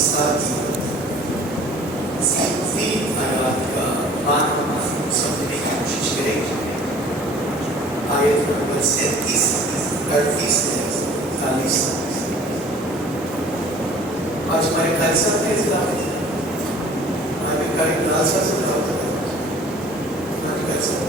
ساتھ ہی تین آیات کا معنی سمجھنے کی کوشش کریں گے. آیت نمبر 37 38 40. آج ہمارے قاری صاحب نے اطلاع کی. ہمارے قاری بلال صاحب سے بتاؤ ہمارے قاری صاحب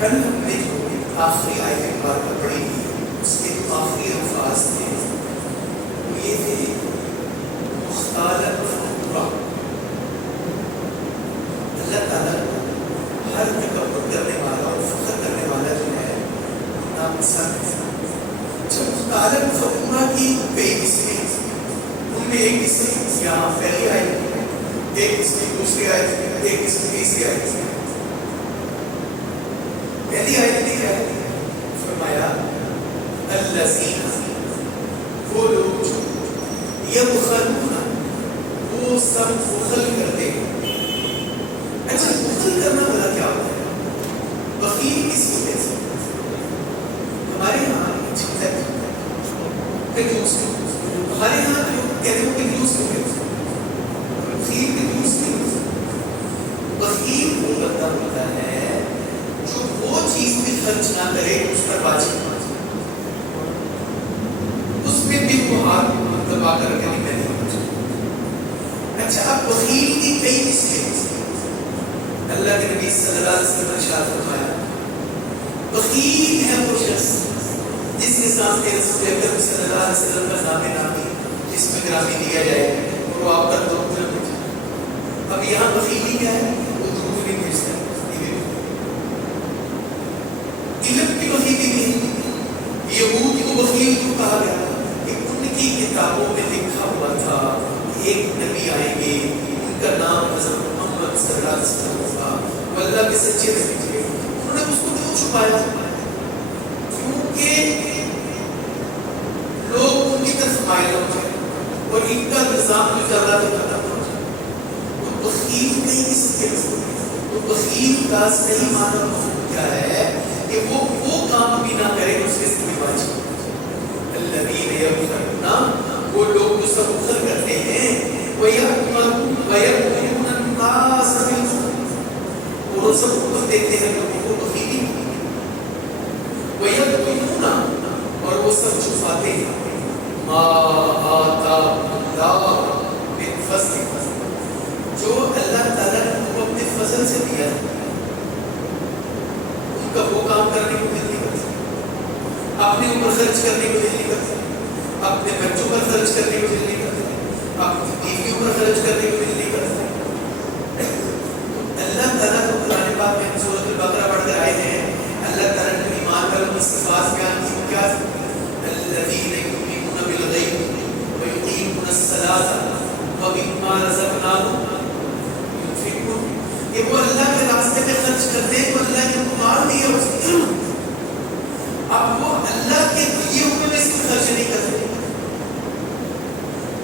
کل ہم نے جو آخری آیت بار پڑھی تھی اس کے جو آخری الفاظ تھے وہ یہ تھے مختالف فخرا. اللہ تعالیٰ ہر تکبر کرنے والا اور فخر کرنے والا جو ہے ناپسند ہے. جب مختالف فخرا کی کئی قسمیں ان میں ایک قسم یہاں پہلی آیت، ایک قسم دوسری آیت، ایک قسم تیسری آیت. پہلی آیت نے کیا فرمایا الذین، وہ لوگ جو یبخلون، وہ سب بخل کرتے ہیں. اچھا بخل کرنا بڑا کیا ہوتا ہے؟ بخیل کس کو کہتے ہیں؟ ہمارے یہاں کنجوس، ہمارے یہاں جو کہتے ہیں وہ کنجوس کو کہتے ہیں. بخیل کنجوس نہیں. بخیل وہ بندہ ہوتا ہے جو وہ چیز بھی خرچ نہ کرے اس پر واجب، اس میں بھی وہ ہاتھ دبا کر کے نہیں کرے. اچھا اب بخیل کی کئی قسمیں اللہ کے نبی صلی اللہ علیہ وسلم نے ارشاد فرمایا بخیل ہے وہ شخص جس کے سامنے رسول اکرم صلی اللہ علیہ وسلم کا نام نامی جس میں گرامی دیا جائے اور وہ آپ کا دور بھیجے. اب یہاں بخیلی کیا ہے؟ وہ دور نہیں بھیجتا ہے. علم کی بخیلی نہیں. یہود کو بخیل کیوں کہا گیا؟ کہ ان کی کتابوں میں لکھا ہوا تھا ایک نبی آئیں گے، ان کا نام حضرت محمد صلی اللہ علیہ وسلم ہوگا، وہ اللہ کے سچے نبی تھے. انہوں نے اس کو کیوں چھپایا؟ کیونکہ لوگ ان کی طرف مائل ہو جائے اور ان کا نظام جو چل رہا تھا ختم ہو جائے. تو بخیل نہیں کس کے تو بخیل کا صحیح معنی کیا ہے کہ وہ کام بھی نہ کرے اس کے ذمہ واجب. الذین یبخلون، وہ لوگ جو سب بخل کرتے ہیں، وَيَأْمُرُونَ النَّاسَ بِالْبُخْلِ، وہ سب بخل دیتے ہیں لوگوں کو بخیلی. وَيَكْتُمُونَ، اور وہ سب چھپاتے ہیں مَا آتَاهُمُ اللَّهُ مِنْ فَضْلِهِ، جو اللہ تعالیٰ نے ان کو اپنے فضل سے دیا ہے. کا وہ کام کرنے کو دل نہیں کرتا، اپنے اوپر خرچ کرنے کو دل نہیں کرتا، اپنے بچوں پر خرچ کرنے کو دل نہیں کرتا، اپنی بیویوں پر خرچ کرنے کو دل نہیں کرتا۔ اللہ تعالیٰ کو قرآن پاک میں سورۃ البقرہ پڑھ کر آئے ہیں، اللہ تعالیٰ نے ایمان والوں کی صفات بیان کی، کیا الذین یؤمنون بالغیب ویقیمون الصلاۃ ومما رزقناہم ينفقون۔ یہ وہ اللہ کے راستے میں خرچ کرتے ہیں، وہ اللہ نے مال دیا اس کو، اب وہ اللہ کے دیے ہوئے میں سے خرچ نہیں کرتے۔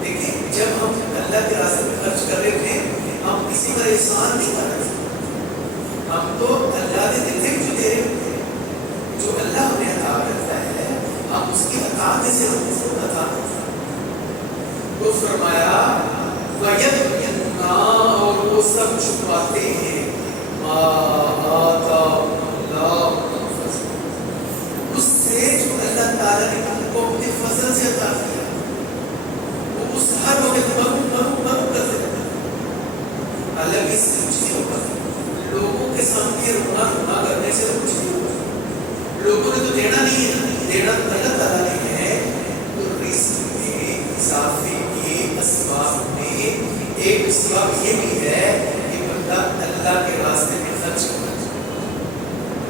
دیکھیں جب ہم اللہ کے راستے میں خرچ کر رہے تھے، ہم کسی پر احسان نہیں کر رہے تھے، ہم تو اللہ نے دیتے جو دے رہے تھے، جو اللہ ہمیں عطا کرتا ہے ہم اس کی عطا میں سے ہم اس کو عطا کرتے ہیں۔ تو فرمایا وَيَبْيَنَّا، اور وہ سب چھپاتے ہیں مَا آتَاهُمُ اللَّهُ مِنْ فَضْلِهِ، اس سے جو اللہ تعالیٰ نے ان کو اپنے فضل سے عطا کیا، وہ اس ہر وقت مرو کرتے رہتے ہیں۔ الگ اس سے کچھ نہیں ہوگا، لوگوں کے سامنے رونا کرنے سے کچھ نہیں ہوگا، لوگوں نے تو دینا نہیں ہے، دینا اللہ تعالیٰ نے ہے۔ تو رزق میں اضافے کے اسباب میں ایک سبب یہ بھی ہے کہ بندہ اللہ کے راستے میں خرچ کرنا چاہیے۔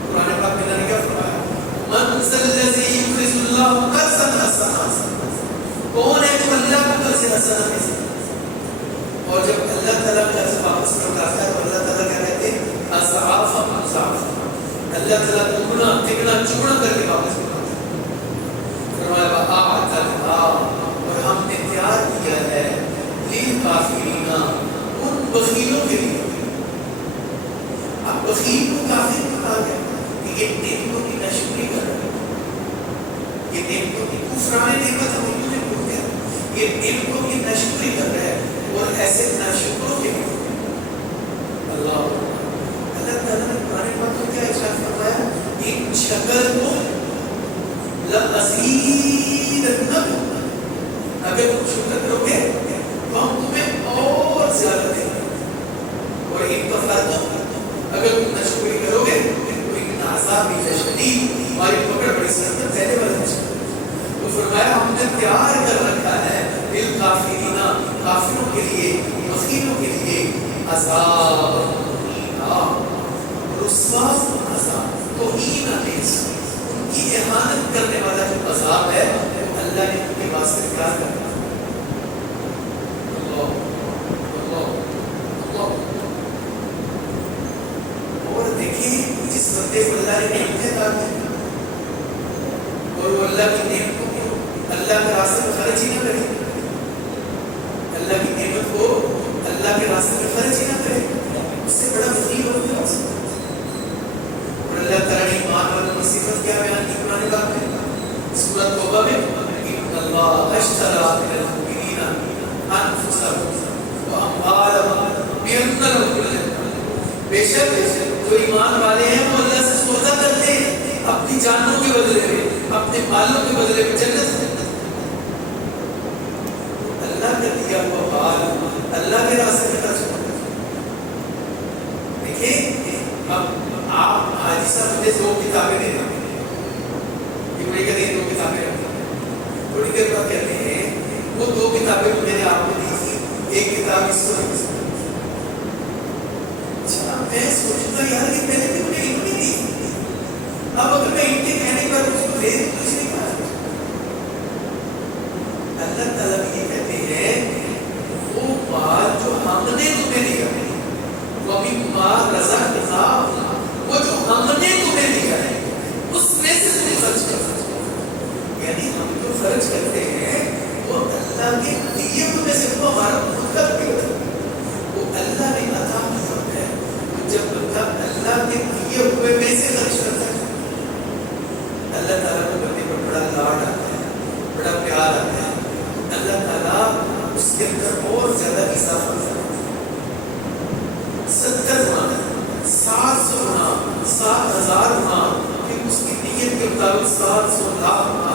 قرآن پاک میں نے کیا فرمایا؟ من ذا الذی یقرض اللہ قرضا حسنا، کون ہے جو اللہ کو قرض حسنا دے سکتا؟ اور جب اللہ تعالیٰ قرض واپس لوٹاتا ہے تو اللہ تعالیٰ کیا کہتے ہیں؟ اضعافا مضاعفا، اللہ تعالیٰ دگنا تگنا چگنا کر کے واپس لوٹاتا ہے۔ فرمایا وَأَعْتَدْنَا، اور ہم نے تیار کیا ہے لِلْكَافِرِينَ، ان بخیلوں کے لیے۔ اب بخیل کو کافر کہا گیا کہ یہ نعمتوں کی ناشکری کر رہا ہے، یہ نعمتوں کی کفران نعمت ہم انہوں نے بھول گیا، یہ نعمتوں کی ناشکری کر رہا ہے، اور ایسے ناشکروں کے لیے اللہ تعالیٰ نے قرآن پاک میں کیا ارشاد فرمایا؟ ان شکرتم لأزیدنکم، اگر تم شکر کرو گے تو ہم تمہیں اور زیادہ دیں گے، اور ان کفرتم، اگر تم ناشکری کرو گے تو ان عذابی لشدید، ہماری پکڑ بڑی سخت ہے، پہلے والا نشان۔ تو فرمایا ہم نے تیار کر رکھا ہے للکافرین، کافروں کے لیے، بخیلوں کے لیے عذاب مہینہ، رسوا عذاب، توہین آمیز، ان کی اہانت کرنے والا جو عذاب ہے وہ اللہ نے ان کے واسطے تیار کر رکھا ہے۔ اللہ اللہ اللہ۔ اور دیکھیں جس بندے کو اللہ نے نعمتیں عطا کی اور وہ اللہ کی نعمتوں کو اللہ کے راستے میں خرچ ہی نہ کرے، اللہ کی نعمت کو اللہ کے راستے میں خرچ ہی نہ کرے، اس سے بڑا بخیل ہو گیا۔ اور اللہ تعالیٰ نے ایمان والوں کی صفت کیا بیان کی قرآن پاک میں؟ سورۃ توبہ میں ان اللہ اشتری من المؤمنین انفسهم واموالهم بان لهم الجنہ، بے شک جو ایمان والے ہیں وہ اللہ سے سودا کرتے ہیں اپنی جانوں کے بدلے میں، اپنے مالوں کے بدلے میں جنت۔ اللہ کا دیا ہوا مال اللہ کے راستے میں خرچ کرنا۔ دیکھیں اب آپ حاجی صاحب مجھے 2 کتابیں دے رہے ہیں، یہ بڑی کہتے ہیں 2 کتابیں رکھتے ہیں، تھوڑی دیر بعد کہتے ہیں وہ 2 کتابیں میں نے آپ کو دی تھی، ایک کتاب اس کو، اچھا میں سوچتا یار کہ میں نے بھی انہیں علم نہیں دی، اب اگر میں ان کے کہنے پر اس کو دے دوں تو اس نے کہا۔ اللہ تعالیٰ بھی یہ کہتے ہیں وہ مال جو ہم نے تمہیں دیا ہے، وَمِمَّا رَزَقْنَاهُمْ، وہ جو ہم نے تمہیں دیا ہے اس میں سے تم خرچ کرو، یعنی ہم جو خرچ کرتے ہیں وہ اللہ کے دیے ہوئے سے، وہ ہمارا خود کا بھی ہوتا ہے، وہ اللہ نے عطا کیا ہے۔ جب بندہ اللہ کے دیے ہوئے میں سے خرچ کرتا ہے، اللہ تعالیٰ کو بندے پر بڑا لاڈ آتا ہے، بڑا پیار آتا ہے، اللہ تعالیٰ اس کے اندر اور زیادہ اضافہ کرتا ہے۔ 70 گنا، 700 گنا، 7000 گنا، پھر اس کی نیت کے مطابق 700 لاکھ گنا۔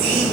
3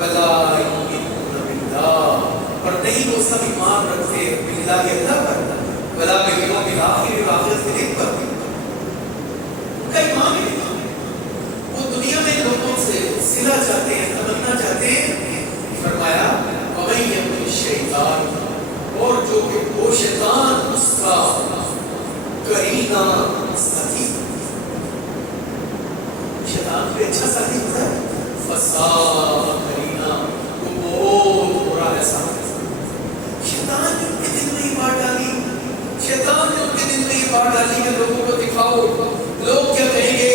ولا یؤمنون باللہ، اور نہیں وہ سب ایمان رکھتے باللہ اللہ پر، ولا بالیوم الآخر، اور آخرت کے دن پر بھی ان کا ایمان ہی نہیں۔ وہ دنیا میں لوگوں سے صلہ چاہتے ہیں، تمنا چاہتے ہیں، فرمایا وَمَن یَکُنِ الشَّیطَانُ، اور جو کہ وہ شیطان اس کا قرینہ ساتھی، شیطان کوئی اچھا ساتھی ہوتا ہے، فساد قرینہ، وہ بہت برا ہے ساتھی۔ شیطان نے ان کے دل میں یہ بات ڈالی، شیطان نے ان کے دل میں یہ بات ڈالی کہ لوگوں کو دکھاؤ، لوگ کیا کہیں گے،